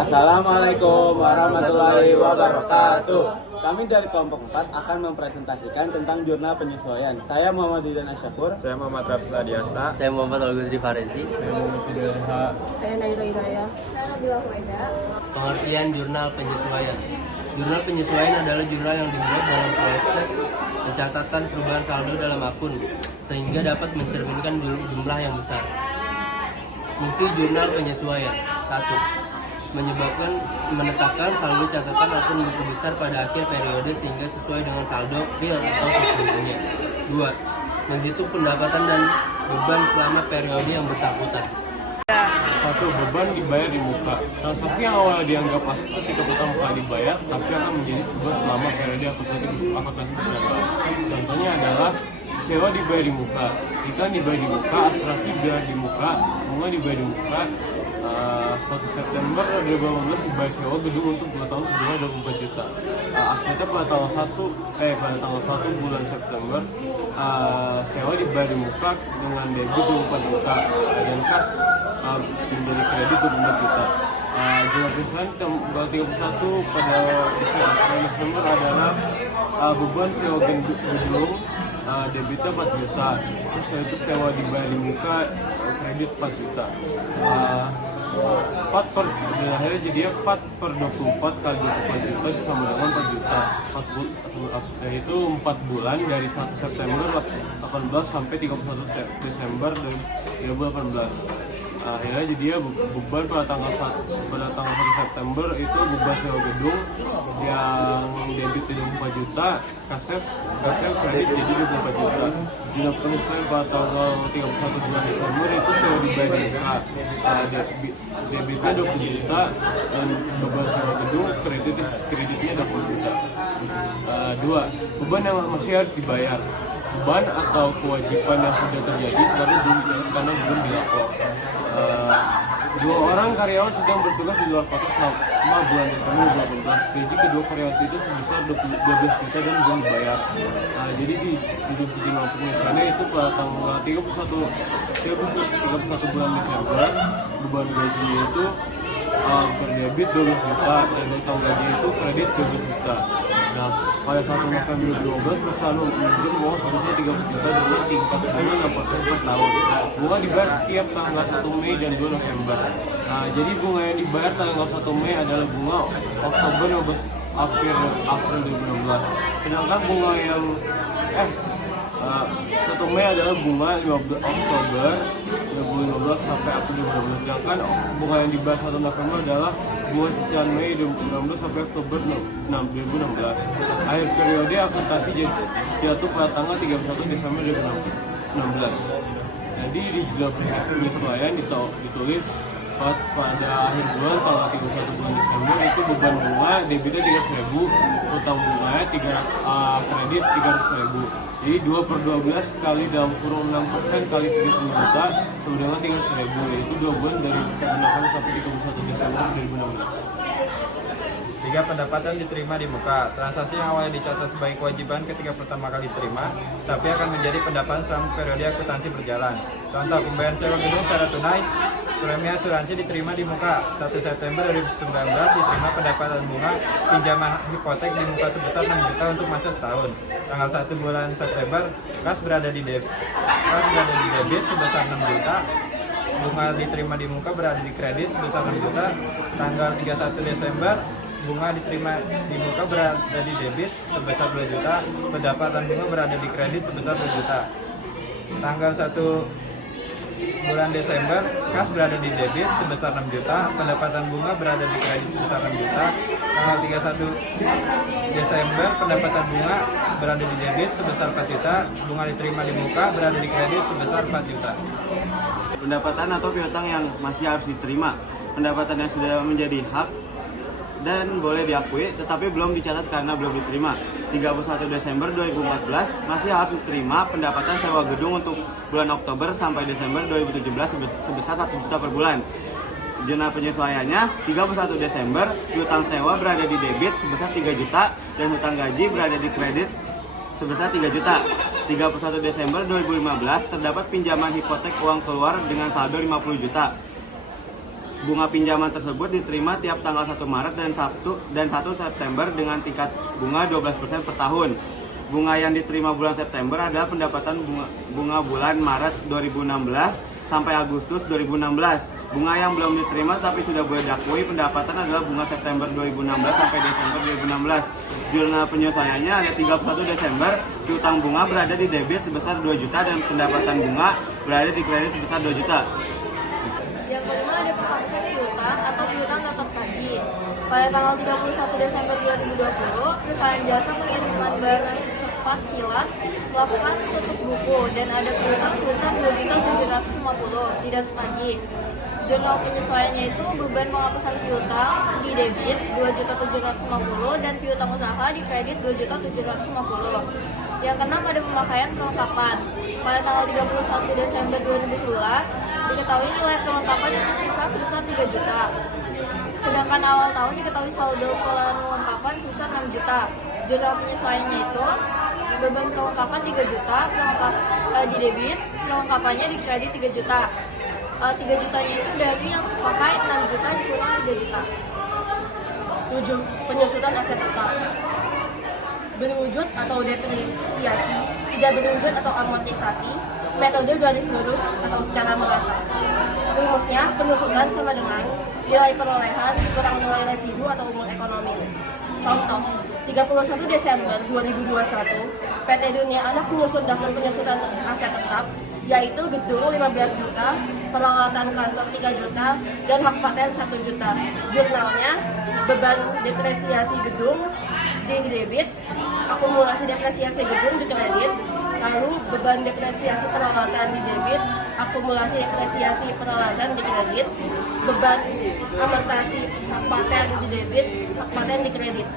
Assalamualaikum warahmatullahi wabarakatuh. Kami dari kelompok 4 akan mempresentasikan tentang jurnal penyesuaian. Saya Muhammad Didan Asyakur. Saya Muhammad Rafla Diasta. Saya Muhammad Al-Gudri Farensi. Saya Muhammad Fidelha. Saya Naira Hidayah. Saya Nabila Huwaida. Pengertian jurnal penyesuaian. Jurnal penyesuaian adalah jurnal yang dibuat dalam proses pencatatan perubahan saldo dalam akun sehingga dapat mencerminkan jumlah yang besar. Fungsi jurnal penyesuaian: 1. Menetapkan saldo catatan akun buku besar pada akhir periode sehingga sesuai dengan saldo real atau sesungguhnya. 2. Menghitung pendapatan dan beban selama periode yang bersangkutan. 1. Beban dibayar di muka. Transaksi yang awalnya dianggap masuk ketika pertama kali dibayar, tapi akan menjadi beban selama periode akuntansi berjalan. Contohnya adalah sewa dibayar di muka, iklan dibayar di muka, asuransi dibayar di muka, bunga dibayar di muka. 1 September 2015 dibayar sewa gedung untuk 2 tahun sebesar 24 juta. Asetnya pada tanggal 1 bulan September, sewa dibayar di muka dengan debit 24 juta dan kas menjadi kredit 24 juta. Jumlah penyesuaian tanggal 31 pada Desember adalah beban sewa gedung, debitnya 4 juta, terus itu sewa dibayar di muka, kredit 4 juta. 4 per akhirnya jadinya 4 per 24 kali 24 juta sama dengan 4 juta. Yaitu 4 bulan dari 1 September 18 sampai 31 Desember 2018. Akhirnya jadinya beban pada tanggal 1 September itu beban sewa gedung yang debit 74 juta, kasep kredit jadi 24 juta. Jumlah penyesuaian pada tanggal 31 bulan Desember itu sewa dibayar di muka, debitnya 20 juta dan beban sewa gedung kreditnya 20 juta. 2. Beban yang masih harus dibayar. Beban atau kewajiban yang sudah terjadi karena belum dilapor. 2 orang karyawan sedang bertugas di luar kota selama bulan Desember 2018. Gaji kedua karyawan itu sebesar 12 juta dan belum dibayar. Jadi untuk jumlah penyesuaiannya itu pada tanggal 31 bulan Desember, beban gajinya itu berdebit 12 juta dan utang gaji itu kredit 12 juta. Nah, pada 1 November 2012 bersaldo meminjam uang sebesar 30 juta dengan tingkat bunga 6% per tahun. Bunga dibayar tiap tanggal 1 Mei dan 2 November. Nah, jadi bunga yang dibayar tanggal 1 Mei adalah bunga Oktober dan April 2016. Sedangkan bunga yang 1 Mei adalah bunga 15 Oktober 2015 sampai April 2016. Sedangkan bunga yang dibayar 1 November adalah bunga cicilan Mei 2016 sampai Oktober 2016. Akhir periode akuntansi jatuh pada tanggal 31 Desember 2016. Jadi di jurnal penyesuaian ditulis pada akhir bulan tanggal 31 bulan Desember itu beban bunga debitnya 300.000, utang bunganya kredit 300.000. Jadi 2/12 kali dalam kurung 6% kali 30 juta sama dengan 300.000, yaitu 2 bulan dari 1 November sampai 31 Desember 2016. 3. Pendapatan diterima di muka. Transaksi yang awalnya dicatat sebagai kewajiban ketika pertama kali diterima, tapi akan menjadi pendapatan selama periode akuntansi berjalan. Contoh, pembayaran sewa gedung secara tunai, premi asuransi diterima di muka. 1 September 2019 diterima pendapatan bunga pinjaman hipotek di muka sebesar 6 juta untuk masa setahun. Tanggal 1 bulan September, kas berada di debit sebesar 6 juta. Bunga diterima di muka berada di kredit sebesar 6 juta. Tanggal 31 Desember, bunga diterima di muka berada di debit sebesar 2 juta. Pendapatan bunga berada di kredit sebesar 2 juta. Tanggal 1 bulan Desember, kas berada di debit sebesar 6 juta, pendapatan bunga berada di kredit sebesar 6 juta. Tanggal 31 Desember, pendapatan bunga berada di debit sebesar 4 juta, bunga diterima di muka berada di kredit sebesar 4 juta. Pendapatan atau piutang yang masih harus diterima. Pendapatan yang sudah menjadi hak dan boleh diakui tetapi belum dicatat karena belum diterima. 31 Desember 2014 masih harus diterima pendapatan sewa gedung untuk bulan Oktober sampai Desember 2017 sebesar 1 juta per bulan. Jurnal penyesuaiannya 31 Desember piutang sewa berada di debit sebesar 3 juta dan hutang gaji berada di kredit sebesar 3 juta. 31 Desember 2015 terdapat pinjaman hipotek uang keluar dengan saldo 50 juta. Bunga pinjaman tersebut diterima tiap tanggal 1 Maret dan 1 September dengan tingkat bunga 12% per tahun. Bunga yang diterima bulan September adalah pendapatan bunga bulan Maret 2016 sampai Agustus 2016. Bunga yang belum diterima tapi sudah boleh diakui pendapatan adalah bunga September 2016 sampai Desember 2016. Jurnal penyesuaiannya ada 31 Desember, piutang bunga berada di debit sebesar 2 juta dan pendapatan bunga berada di kredit sebesar 2 juta. Yang kelima ada penghapusan piutang atau piutang tetap tagih. Pada tanggal 31 Desember 2020, perusahaan jasa pengiriman barang cepat kilat melakukan tutup buku dan ada piutang sebesar 2.750 tidak tertagih. Jurnal penyesuaiannya itu beban penghapusan piutang di debit 2.750 dan piutang usaha di kredit 2.750. Yang keenam ada pemakaian kelengkapan. Pada tanggal 31 Desember 2011, diketahui nilai kelengkapan yang tersisa sebesar 3 juta. Sedangkan awal tahun diketahui saldo kelengkapan sebesar 6 juta. Jurnal penyesuaiannya itu beban kelengkapan 3 juta, di debit, kelengkapannya di kredit 3 juta. 3 jutanya itu dari yang pakai 6 juta dikurang 3 juta. 7. Penyusutan aset tetap. Berwujud atau depresiasi, tidak berwujud atau amortisasi, metode garis lurus atau secara merata. Rumusnya, penyusutan sama dengan nilai perolehan kurang nilai residu atau umur ekonomis. Contoh, 31 Desember 2021, PT Dunia Anak menyusun daftar penyusutan aset tetap, yaitu gedung 15 juta, peralatan kantor 3 juta, dan hak paten 1 juta. Jurnalnya, beban depresiasi gedung di debit, akumulasi depresiasi gedung di kredit, lalu beban depresiasi peralatan di debit, akumulasi depresiasi peralatan di kredit, beban amortasi hak paten di debit, hak paten di kredit.